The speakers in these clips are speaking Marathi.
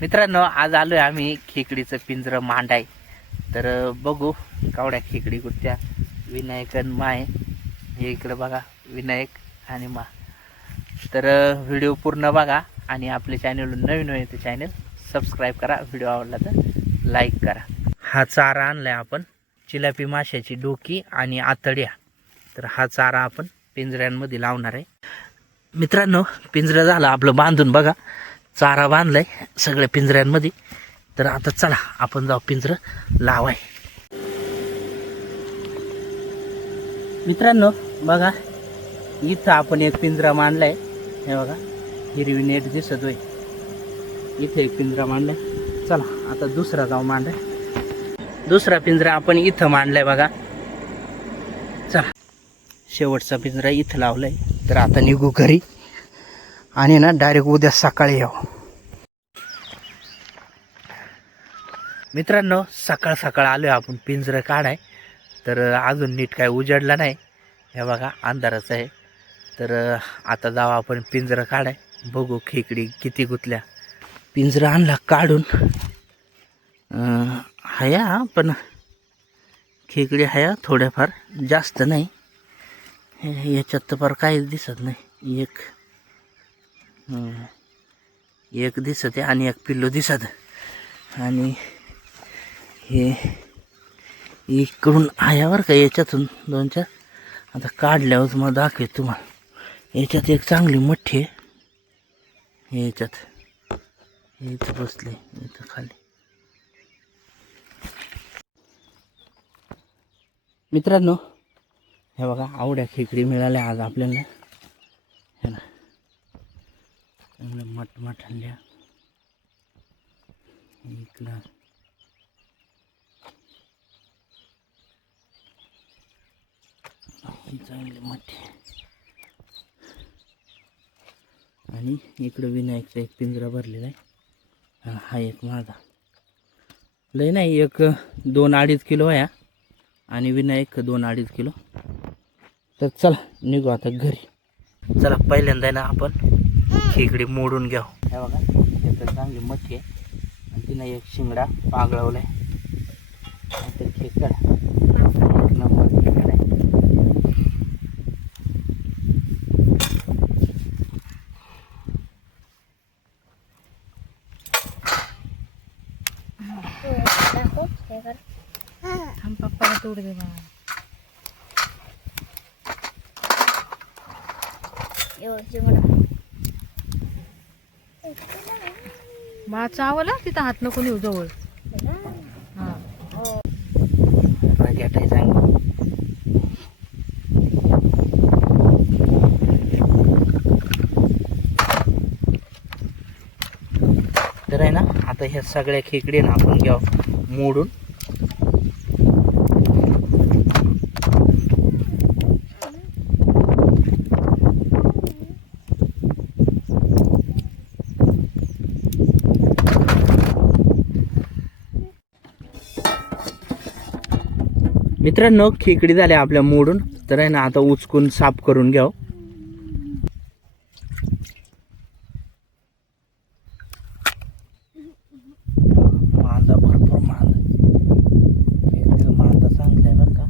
मित्रांनो, आज आलोय आम्ही खेकडीचं पिंजरं मांडाय. तर बघू कावड्या खेकडी कुठच्या. विनायक आणि मा आहे. हे इकडे बघा, विनायक आणि मा. तर व्हिडिओ पूर्ण बघा आणि आपल्या चॅनल नवीन होईल ते चॅनल सबस्क्राईब करा. व्हिडिओ आवडला तर लाईक करा. हा चारा आणलाय आपण, चिलापी माशाची डोकी आणि आतड्या. तर हा चारा आपण पिंजऱ्यांमध्ये लावणार आहे. मित्रांनो, पिंजरं झालं आपलं बांधून बघा. चारा बांधलाय सगळ्या पिंजऱ्यांमध्ये. तर आता चला आपण जाऊ पिंजरं लावाय. मित्रांनो बघा, इथं आपण एक पिंजरा मांडलाय. हे बघा, हिरवी नेट दिसत होय. इथे एक पिंजरा मांडलाय. चला आता दुसरा जाऊ मांडाय. दुसरा पिंजरा आपण इथं मांडलाय बघा. चला, शेवटचा पिंजरा इथं लावलाय. तर आता निघू घरी आणि ना डायरेक्ट उद्या सकाळी येऊ. मित्रांनो, सकाळ सकाळ आलोय आपण पिंजरं काढाय. तर अजून नीट काय उजाडला नाही. हे बघा, अंधारच आहे. तर आता जाऊ आपण पिंजरं काढाय. बघू खेकडी किती गुतल्या. पिंजरं आणला काढून. हया पण खेकडी हया थोड्याफार, जास्त नाही. याच्यात तर फार काहीच दिसत नाही. एक दिसत आहे आणि एक पिल्लू दिसत. आणि हे इकडून आयावर का याच्यातून दोन चार आता काढल्यावर मग दाखवेल तुम्हाला. याच्यात एक चांगली मोठी आहे. याच्यात इथं बसले, इथं खाली. मित्रांनो हे बघा, आवड्या खेकडी मिळाल्या आज आपल्याला. हे ना, चांगल्या मटमटल्या. इकडं चांगली मोठी. आणि इकडं विनायकचा एक पिंजरा भरलेला आहे. हा एक माझा लय नाही, एक 2-2.5 किलो आहे. आणि विनायक 2-2.5 किलो. तर चला निघू आता घरी. चला, पहिल्यांदा ना आपण खेकडी मोडून घ्याव. हे बघा, त्याचं चांगली मच्छी आहे. आणि तिनं एक शिंगडा पागळवलाय. तर खेकडा एक नंबर खेकडा आहे. हम पप्पा तोड़ दे बाबा. बा चावला तिथं हात नको नेऊ जवळ. हा घेटाय चांगलं. तर आहे ना, आता ह्या सगळ्या खेकडी ना आपण घ्यावं मोडून. मित्रांनो, खेकडी झाल्या आपल्या मोडून. तर आहे ना, आता उचकून साफ करून घ्यावं. मांदा भरपूर मांदा. खेकडीचा मांदा चांगला आहे बरं का.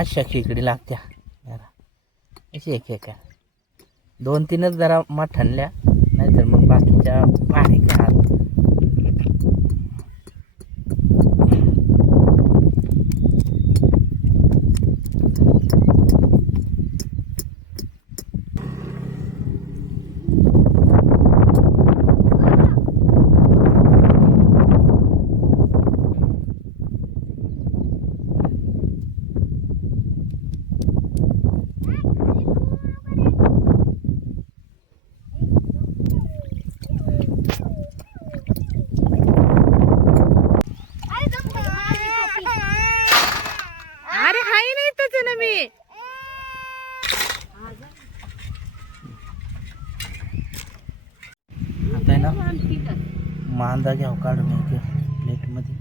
अशा खेकडी लागत्या जरा. अशी एक आहे. 2-3च जरा मठणल्या, नाहीतर मग बाकीच्या बारीक हात. मी. आता आहे ना मांदा घ्याव काढून येते प्लेट मध्ये.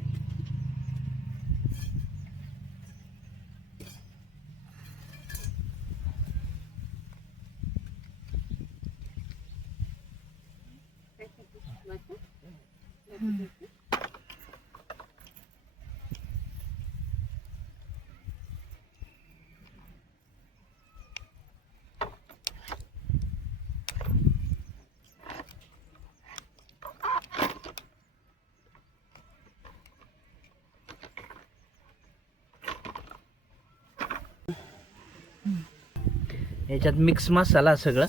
याच्यात मिक्स मसाला सगळं.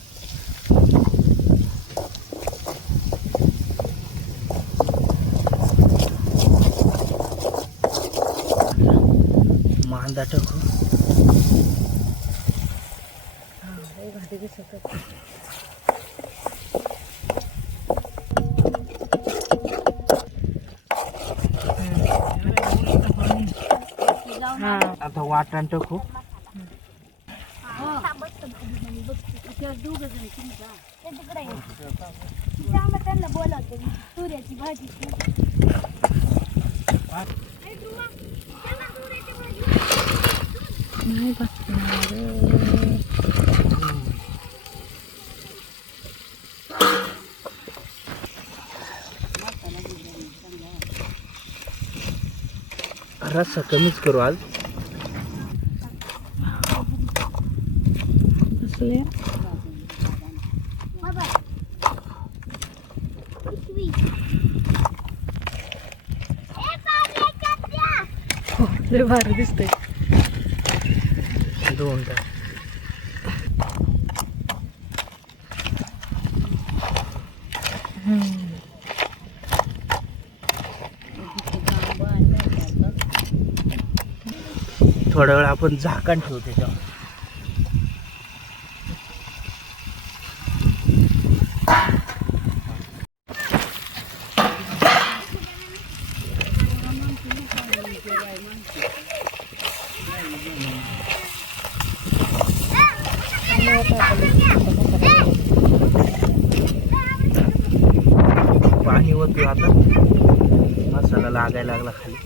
मांदा टाकू. आता वाटण टाकू. त्यांना बोलवते तुऱ्याची भाजी. नाही रस्सा कमीच करू आज. बसले. लय भारी दिसतंय. दोन टाक. थोडा वेळ आपण झाकण ठेवू त्याच्यावर. पाणी होतं आता. मसाला लागायला लागला खाली.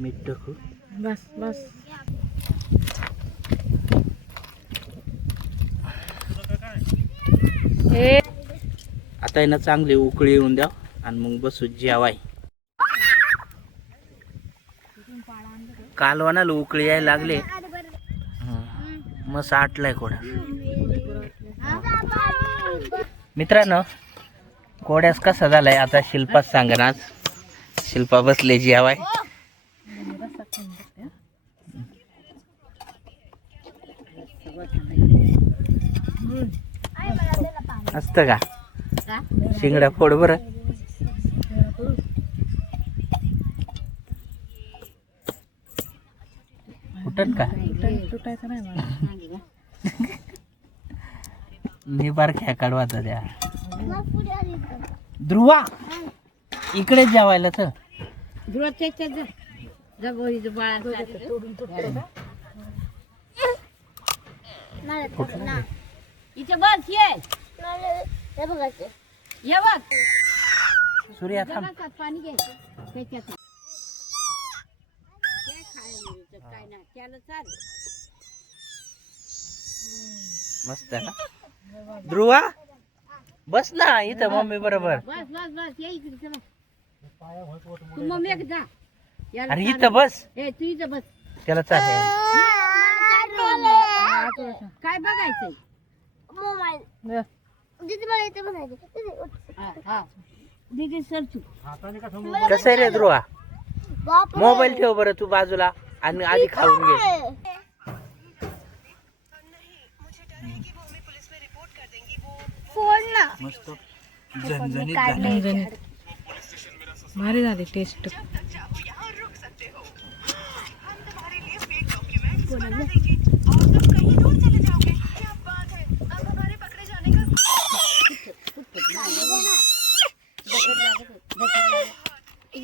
मीठ टाकू. बस बस. आता आहे ना चांगली उकळी येऊन द्या आणि मग बसू जेवाय. कालवानाला उकळी यायला लागले. मस्त आटलाय कोडा. मित्रांनो कोड्यास कसा झालाय आता शिल्पाच सांगा ना. आज शिल्पा बसले जेवाय. असत का शिंगडा फोड बरं. उठत का तुटायचं नाही मला. मी बार खेळ काढवा त्या. ध्रुवा इकडे जेवायला तर. सूर्या थांब. पाणी घ्यायचं त्याच्यात. मस्त ना. ध्रुवा बस ना इथं मम्मी बरोबर. बस बस बस या इकडे चला. तू मम्मी एक जा. अरे इथं बस. ए तू इथं बस. त्याला चालेल. काय बघायचंय. मोबाईल. दीदी मला इथे बघायचं. दीदी सर तू कसं आहे रे ध्रुवा. मोबाईल ठेव बरं तू बाजूला आणि आधी खाऊन घे. मस्त झणझणीत झाली. भारी झाली टेस्ट.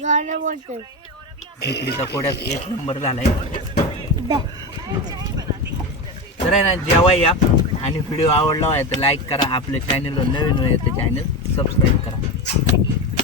गाणं बोलतोय. खेकडीचा पोळ्यात एक नंबर झालाय. तर आहे ना जेव्हा या आणि व्हिडिओ आवडला आहे तर लाईक करा. आपल्या चॅनलवर नवीन आहे तर चॅनल सबस्क्राईब करा.